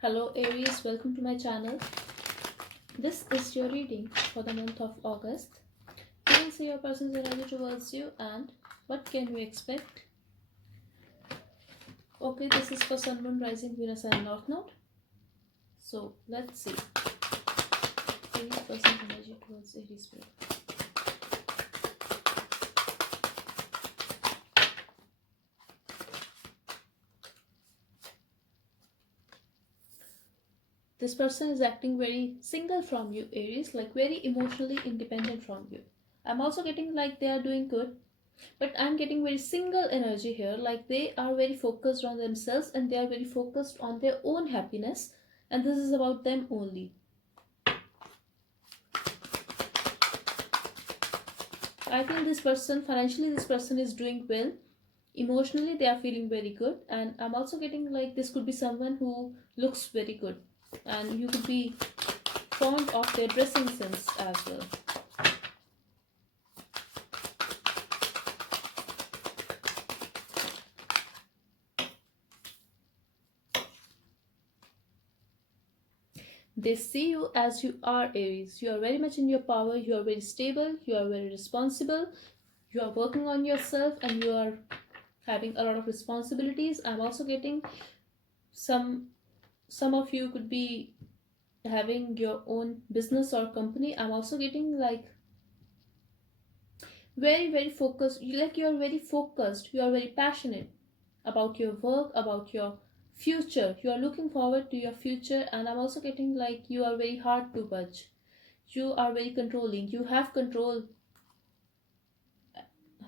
Hello Aries, welcome to my channel. This is your reading for the month of August. You can see your person's energy towards you and what can you expect. Okay, this is for Sun, Moon, Rising, Venus and North Node. So let's see. Aries person's energy towards Aries spirit. This person is acting very single from you, Aries, like very emotionally independent from you. I'm also getting like they are doing good, but I'm getting very single energy here, like they are very focused on themselves and they are very focused on their own happiness, and this is about them only. I feel this person financially, this person is doing well. Emotionally they are feeling very good, and I'm also getting like this could be someone who looks very good, and you could be fond of their dressing sense as well. They see you as you are, Aries. You are very much in your power, you are very stable, you are very responsible, you are working on yourself, and you are having a lot of responsibilities. I'm also getting some of you could be having your own business or company. I'm also getting like very focused. You're very focused, you are very passionate about your work, about your future. You are looking forward to your future, and I'm also getting like you are very hard to budge. You are very controlling, you have control.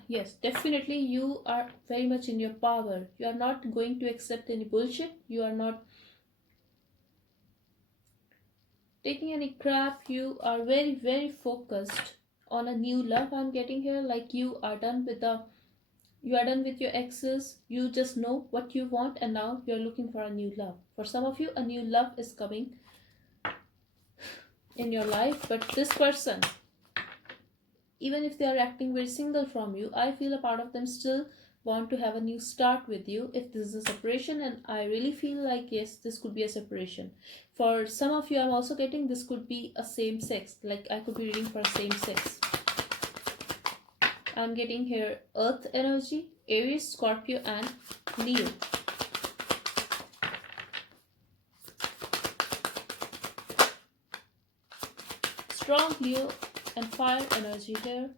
Yes, definitely you are very much in your power. You are not going to accept any bullshit, you are not taking any crap. You are very focused on a new love. I'm getting here like you are done with your exes. You just know what you want, and now you're looking for a new love. For some of you, a new love is coming in your life, but this person, even if they are acting very single from you, I feel a part of them still want to have a new start with you. If this is a separation, and I really feel like yes, this could be a separation. For some of you, I'm also getting this could be a same sex, like I could be reading for same sex. I'm getting here earth energy, Aries, Scorpio and Leo. Strong Leo and fire energy here.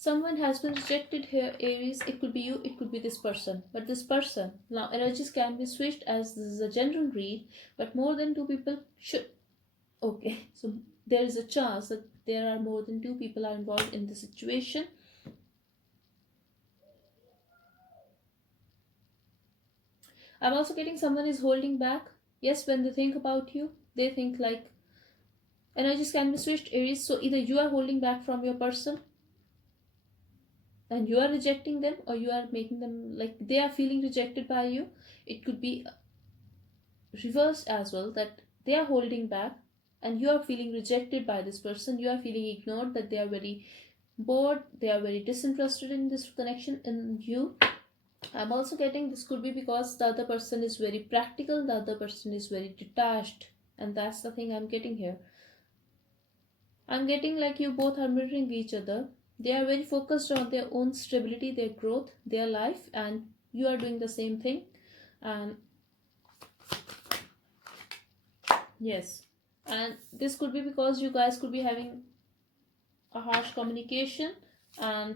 Someone has been rejected here, Aries. It could be you, it could be this person. But this person, now energies can be switched as this is a general read, but more than two people should. Okay, so there is a chance that there are more than two people are involved in the situation. I'm also getting someone is holding back. Yes, when they think about you, they think like energies can be switched, Aries. So either you are holding back from your person and you are rejecting them, or you are making them like they are feeling rejected by you. It could be reversed as well, that they are holding back and you are feeling rejected by this person. You are feeling ignored, that they are very bored, they are very disinterested in this connection in you. I'm also getting this could be because the other person is very practical, the other person is very detached, and that's the thing I'm getting here. I'm getting like you both are mirroring each other. They are very focused on their own stability, their growth, their life, and you are doing the same thing. And yes, and this could be because you guys could be having a harsh communication, and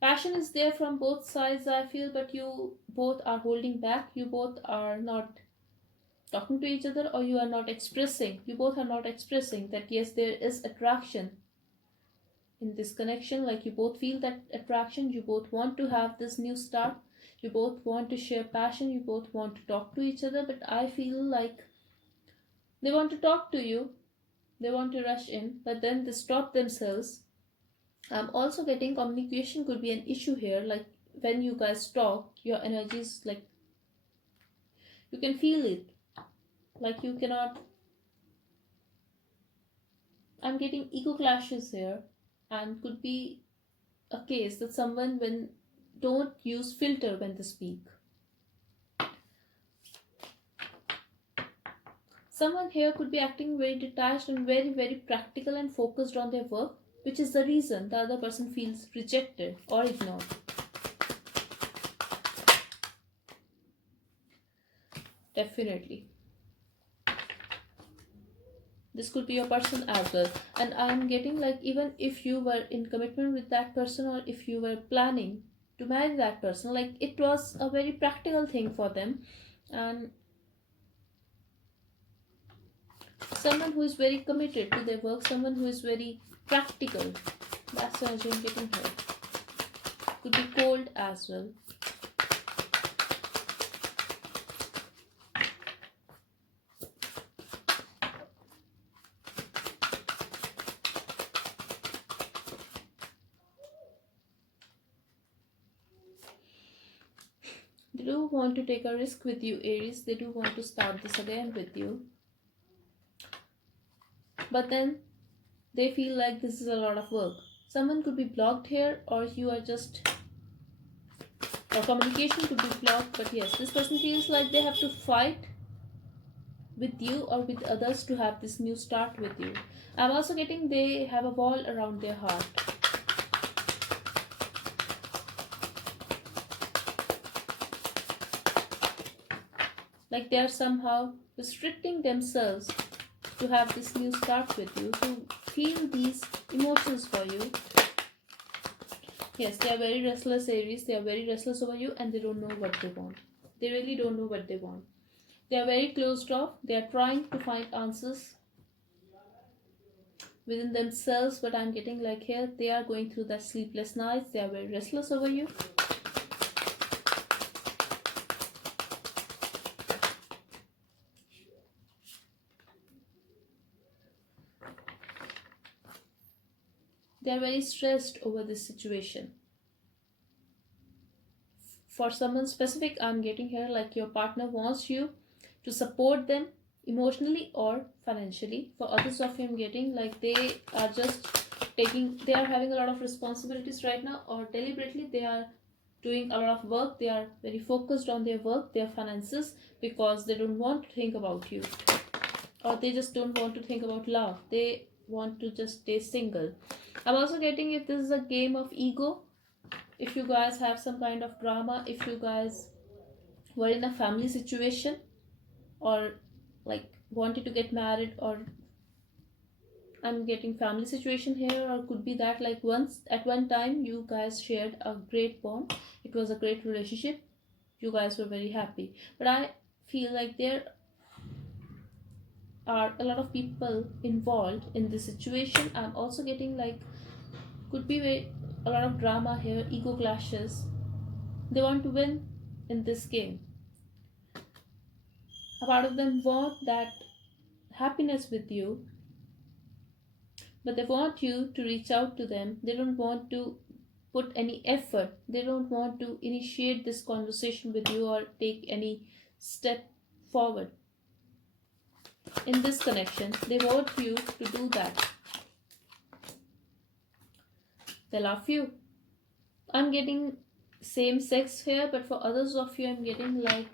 passion is there from both sides, I feel, but you both are holding back. You both are not talking to each other, or you are not expressing. You both are not expressing that yes, there is attraction in this connection. Like you both feel that attraction, you both want to have this new start, you both want to share passion, you both want to talk to each other, but I feel like they want to talk to you, they want to rush in, but then they stop themselves. I'm also getting communication could be an issue here, like when you guys talk, your energies like you can feel it, like you cannot. I'm getting ego clashes here, and could be a case that someone when don't use filter when they speak. Someone here could be acting very detached and very, very practical and focused on their work, which is the reason the other person feels rejected or ignored. Definitely. This could be your person as well. And I'm getting like, even if you were in commitment with that person, or if you were planning to marry that person, like it was a very practical thing for them. And someone who is very committed to their work, someone who is very practical. That's what I'm getting here. Could be cold as well. They do want to take a risk with you, Aries. They do want to start this again with you. But then they feel like this is a lot of work. Someone could be blocked here, or you are just, or communication could be blocked. But yes, this person feels like they have to fight with you or with others to have this new start with you. I'm also getting they have a wall around their heart. Like they are somehow restricting themselves to have this new start with you, to feel these emotions for you. Yes, they are very restless, Aries. They are very restless over you, and they don't know what they want. They really don't know what they want. They are very closed off. They are trying to find answers within themselves, but I'm getting like here, they are going through that sleepless nights. They are very restless over you. They are very stressed over this situation. For someone specific, I'm getting here like your partner wants you to support them emotionally or financially. For others of you, I'm getting like they are just they are having a lot of responsibilities right now, or deliberately they are doing a lot of work. They are very focused on their work, their finances, because they don't want to think about you, or they just don't want to think about love. They want to just stay single. I'm also getting if this is a game of ego, if you guys have some kind of drama, if you guys were in a family situation, or like wanted to get married, or I'm getting family situation here, or could be that like once at one time you guys shared a great bond, it was a great relationship, you guys were very happy. But I feel like there are a lot of people involved in this situation. I'm also getting like could be a lot of drama here, ego clashes. They want to win in this game. A part of them want that happiness with you, but they want you to reach out to them. They don't want to put any effort. They don't want to initiate this conversation with you or take any step forward in this connection. They want you to do that. They love you. I'm getting same sex here, but for others of you, I'm getting like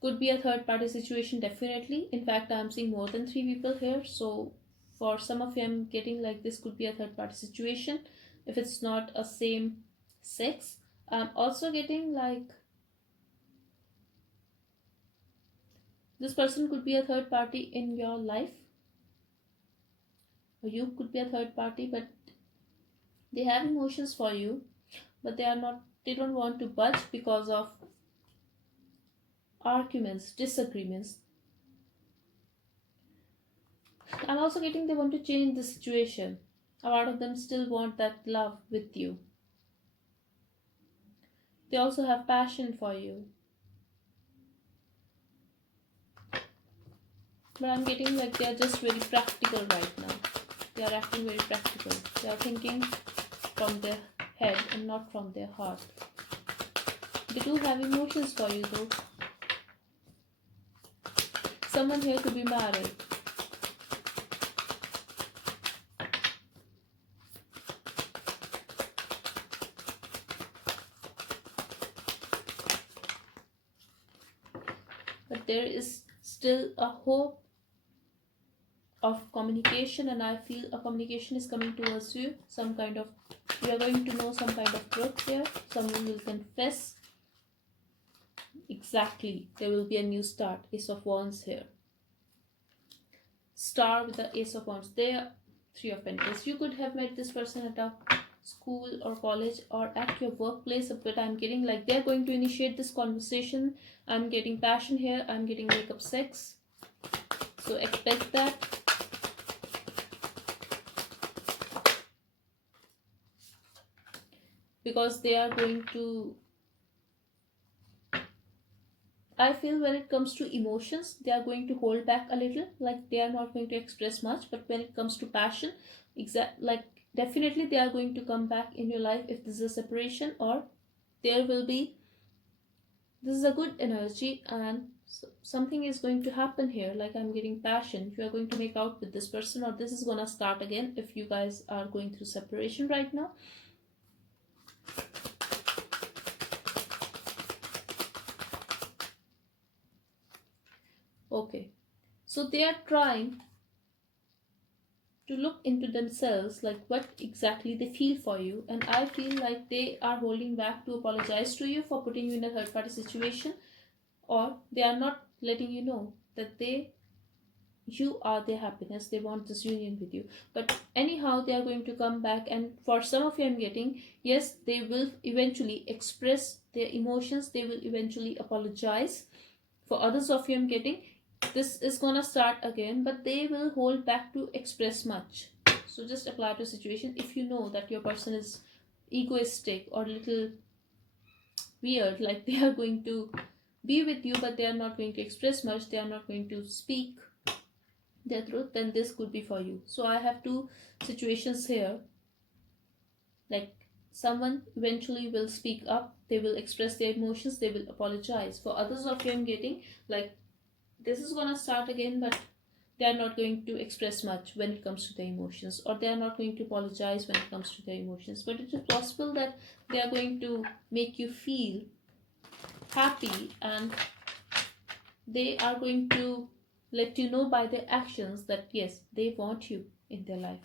could be a third party situation. Definitely, in fact, I'm seeing more than 3 people here. So for some of you, I'm getting like this could be a third party situation if it's not a same sex. I'm also getting like this person could be a third party in your life, or you could be a third party, but they have emotions for you, but they don't want to budge because of arguments, disagreements. I'm also getting they want to change the situation. A lot of them still want that love with you. They also have passion for you. But I'm getting like they are just very practical right now. They are acting very practical. They are thinking from their head and not from their heart. They do have emotions for you though. Someone here could be married. but there is still a hope of communication, and I feel a communication is coming towards you. Some kind of, you are going to know some kind of truth here. Someone will confess. Exactly, there will be a new start. Ace of Wands here. Star with the Ace of Wands. There, Three of Pentacles. You could have met this person at a school or college or at your workplace, but I'm getting like they're going to initiate this conversation. I'm getting passion here. I'm getting wake-up sex. So expect that. Because they are going to, I feel when it comes to emotions, they are going to hold back a little, like they are not going to express much. But when it comes to passion, like definitely they are going to come back in your life if this is a separation, or there will be, this is a good energy, and something is going to happen here. Like I'm getting passion. You are going to make out with this person, or this is gonna start again if you guys are going through separation right now. Okay, so they are trying to look into themselves, like what exactly they feel for you, and I feel like they are holding back to apologize to you for putting you in a third party situation, or they are not letting you know that you are their happiness. They want this union with you, but anyhow they are going to come back, and for some of you I'm getting, yes, they will eventually express their emotions, they will eventually apologize. For others of you I'm getting, this is gonna start again, but they will hold back to express much. So just apply to situation. If you know that your person is egoistic or little weird, like they are going to be with you but they are not going to express much, they are not going to speak their truth, then this could be for you. So I have two situations here, like someone eventually will speak up, they will express their emotions, they will apologize. For others of you I'm getting, like this is gonna start again, but they are not going to express much when it comes to their emotions, or they are not going to apologize when it comes to their emotions. But it is possible that they are going to make you feel happy, and they are going to let you know by their actions that yes, they want you in their life.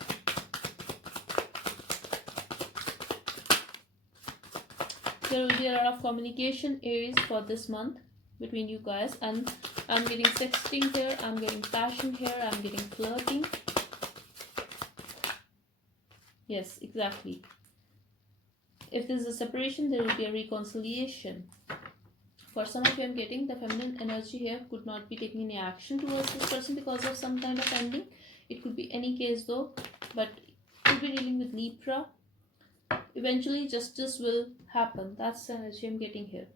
There will be a lot of communication, Aries, for this month between you guys, and I'm getting sexting here, I'm getting passion here, I'm getting flirting. Yes, exactly. If there's a separation, there will be a reconciliation. For some of you, I'm getting the feminine energy here could not be taking any action towards this person because of some kind of ending. It could be any case though, but could be dealing with Libra. Eventually, justice will happen. That's the energy I'm getting here.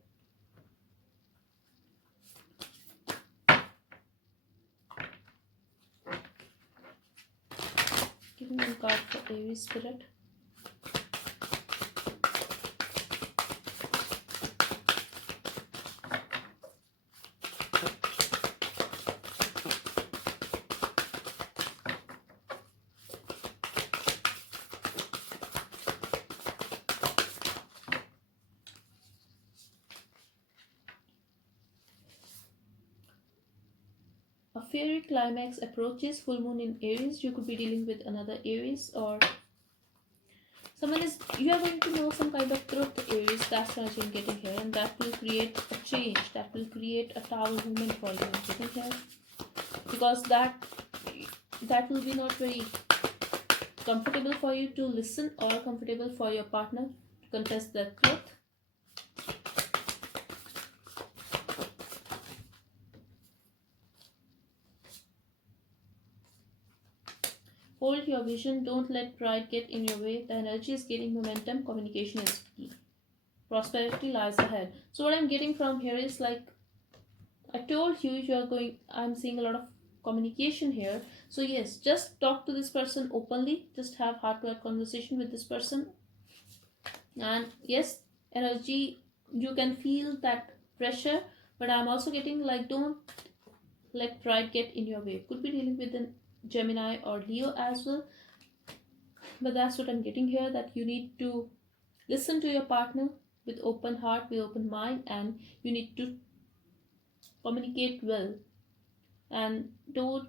Give me one card for Aries Spirit. A fiery climax approaches. Full moon in Aries. You could be dealing with another Aries, or someone is, you are going to know some kind of truth, Aries. That's what I'm getting here, and that will create a change, that will create a tower movement for you, I'm getting here, because that will be not very comfortable for you to listen, or comfortable for your partner to confess the truth. Hold your vision, don't let pride get in your way. The energy is gaining momentum, communication is key. Prosperity lies ahead. So what I'm getting from here is, like I told you, you are going, I'm seeing a lot of communication here. So yes, just talk to this person openly, just have heart-to-heart conversation with this person. And yes, energy, you can feel that pressure, but I'm also getting like, don't let pride get in your way. Could be dealing with a Gemini or Leo as well, but that's what I'm getting here, that you need to listen to your partner with open heart, with open mind, and you need to communicate well, and don't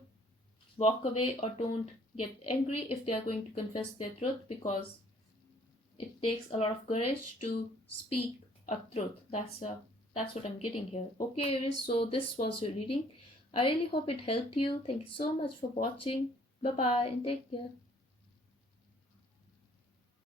walk away or don't get angry if they are going to confess their truth, because it takes a lot of courage to speak a truth. That's what I'm getting here. Okay, Aries, so this was your reading. I really hope it helped you. Thank you so much for watching. Bye bye and take care.